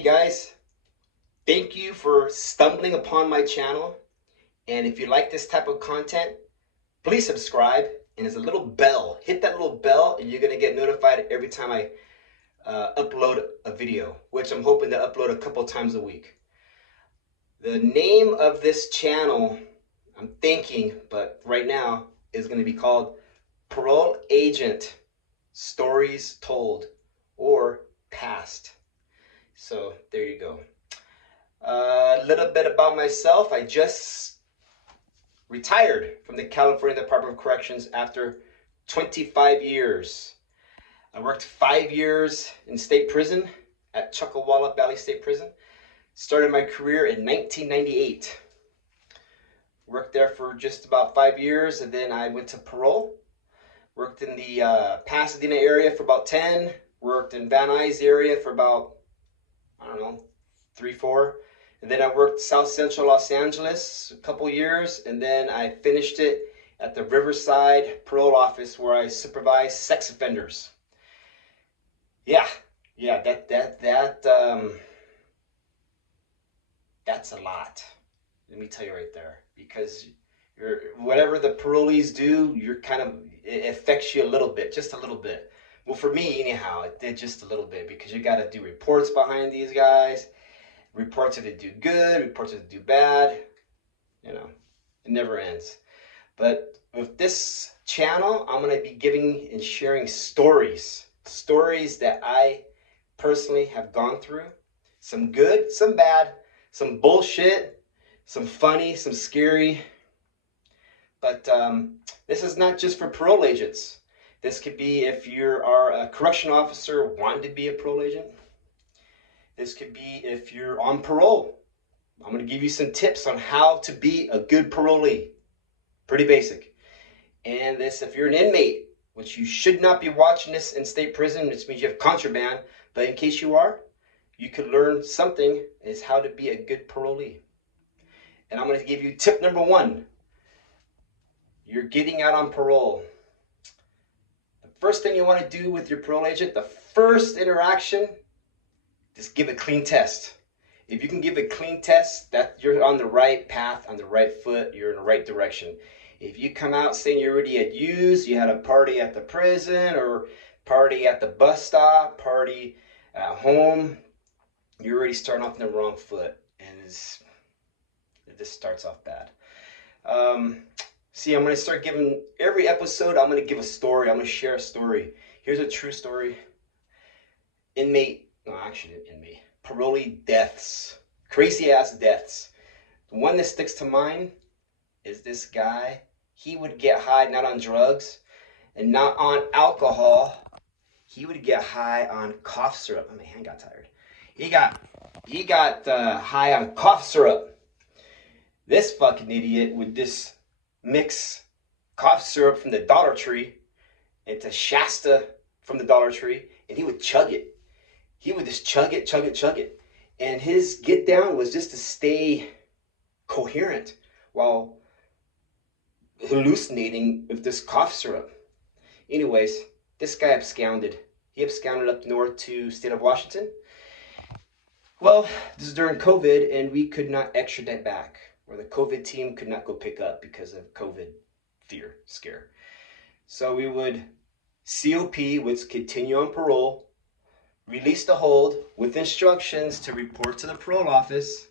Hey guys, thank you for stumbling upon my channel. And if you like this type of content, please subscribe. And there's a little bell. Hit that little bell and you're going to get notified every time I upload a video, which I'm hoping to upload a couple times a week. The name of this channel, I'm thinking, but right now, is going to be called Parole Agent Stories Told or Past. So there you go. A little bit about myself. I just retired from the California Department of Corrections after 25 years. I worked 5 years in state prison at Chuckawalla Valley State Prison. Started my career in 1998. Worked there for just about 5 years, and then I went to parole. Worked in the Pasadena area for about 10. Worked in Van Nuys area for about, I don't know, 3, 4. And then I worked South Central Los Angeles a couple years, and then I finished it at the Riverside Parole Office where I supervise sex offenders. Yeah, that's a lot. Let me tell you right there, because whatever the parolees do, it affects you a little bit, just a little bit. Well, for me, anyhow, it did just a little bit, because you got to do reports behind these guys. Reports if they do good, reports if they do bad. You know, it never ends. But with this channel, I'm going to be giving and sharing stories that I personally have gone through. Some good, some bad, some bullshit, some funny, some scary. But this is not just for parole agents. This could be if you are a correction officer wanting to be a parole agent. This could be if you're on parole. I'm going to give you some tips on how to be a good parolee. Pretty basic. And this, if you're an inmate, which you should not be watching this in state prison, which means you have contraband, but in case you are, you could learn something is how to be a good parolee. And I'm going to give you tip number 1. You're getting out on parole. The first thing you want to do with your parole agent, the first interaction, just give a clean test. If you can give a clean test, that you're on the right path, on the right foot, you're in the right direction. If you come out saying you already had used, you had a party at the prison or party at the bus stop, party at home, you're already starting off on the wrong foot, and it just starts off bad. See, I'm going to start giving, every episode, I'm going to give a story. I'm going to share a story. Here's a true story. Parolee deaths. Crazy ass deaths. The one that sticks to mind is this guy. He would get high not on drugs and not on alcohol. He would get high on cough syrup. Oh, my hand got tired. He got high on cough syrup. This fucking idiot would just mix cough syrup from the Dollar Tree into Shasta from the Dollar Tree, and he would chug it. He would just chug it. And his get down was just to stay coherent while hallucinating with this cough syrup. Anyways, this guy absconded. He absconded up north to state of Washington. Well, this is during COVID, and we could not extradite back, or the COVID team could not go pick up because of COVID scare. So we would COP, which continue on parole, release the hold with instructions to report to the parole office,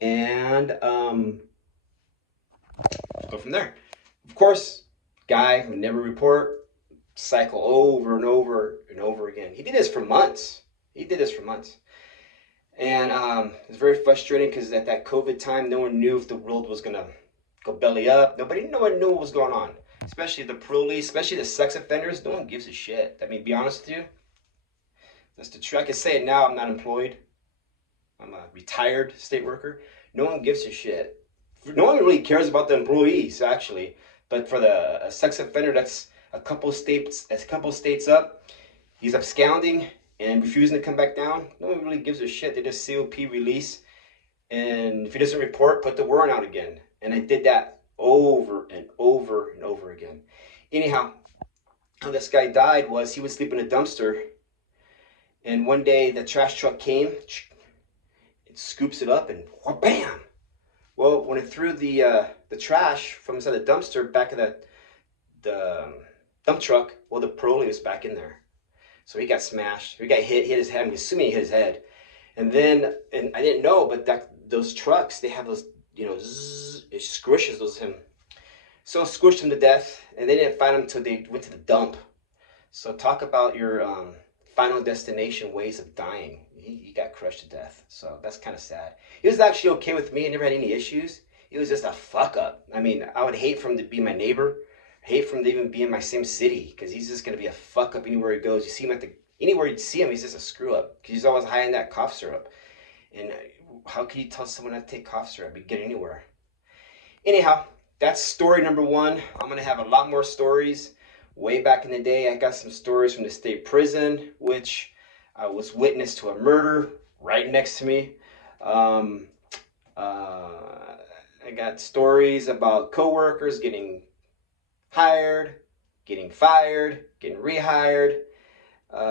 and go from there. Of course, guy would never report, cycle over and over and over again. He did this for months. And it was very frustrating because at that COVID time, no one knew if the world was going to go belly up. No one knew what was going on, especially the parolees, especially the sex offenders. No one gives a shit. I mean, be honest with you. That's the truth. I can say it now. I'm not employed. I'm a retired state worker. No one gives a shit. No one really cares about the employees, actually. But for the sex offender that's a couple states up, he's absconding and refusing to come back down. No one really gives a shit. They just COP release. And if he doesn't report, put the warrant out again. And I did that over and over and over again. Anyhow, how this guy died was he would sleep in a dumpster. And one day the trash truck came, it scoops it up and bam. Well, when it threw the trash from inside the dumpster back of the dump truck, well, the parolee was back in there. So he got smashed. He got hit his head. I'm assuming he hit his head. And then, and I didn't know, but those trucks, they have those, zzz, it squishes him. So it squished him to death, and they didn't find him until they went to the dump. So talk about your final destination ways of dying. He got crushed to death. So that's kind of sad. He was actually okay with me. I never had any issues. It was just a fuck up. I mean, I would hate for him to be my neighbor. Hate for him to even be in my same city, because he's just going to be a fuck up anywhere he goes. You see him anywhere you see him, he's just a screw up, because he's always high in that cough syrup. And how can you tell someone not to take cough syrup? You get anywhere. Anyhow, that's story number one. I'm going to have a lot more stories. Way back in the day, I got some stories from the state prison, which I was witness to a murder right next to me. I got stories about coworkers getting hired, getting fired, getting rehired,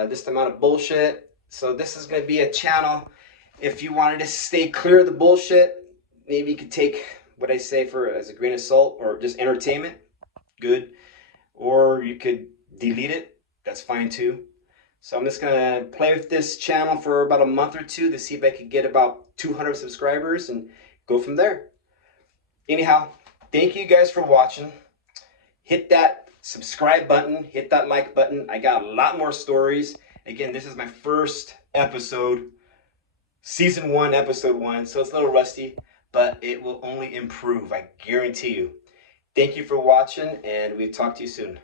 this amount of bullshit. So this is going to be a channel. If you wanted to stay clear of the bullshit, maybe you could take what I say as a grain of salt, or just entertainment, good. Or you could delete it, that's fine too. So I'm just going to play with this channel for about a month or two to see if I could get about 200 subscribers and go from there. Anyhow, thank you guys for watching. Hit that subscribe button, hit that like button. I got a lot more stories. Again, this is my first episode, season 1, episode 1, so it's a little rusty, but it will only improve, I guarantee you. Thank you for watching, and we'll talk to you soon.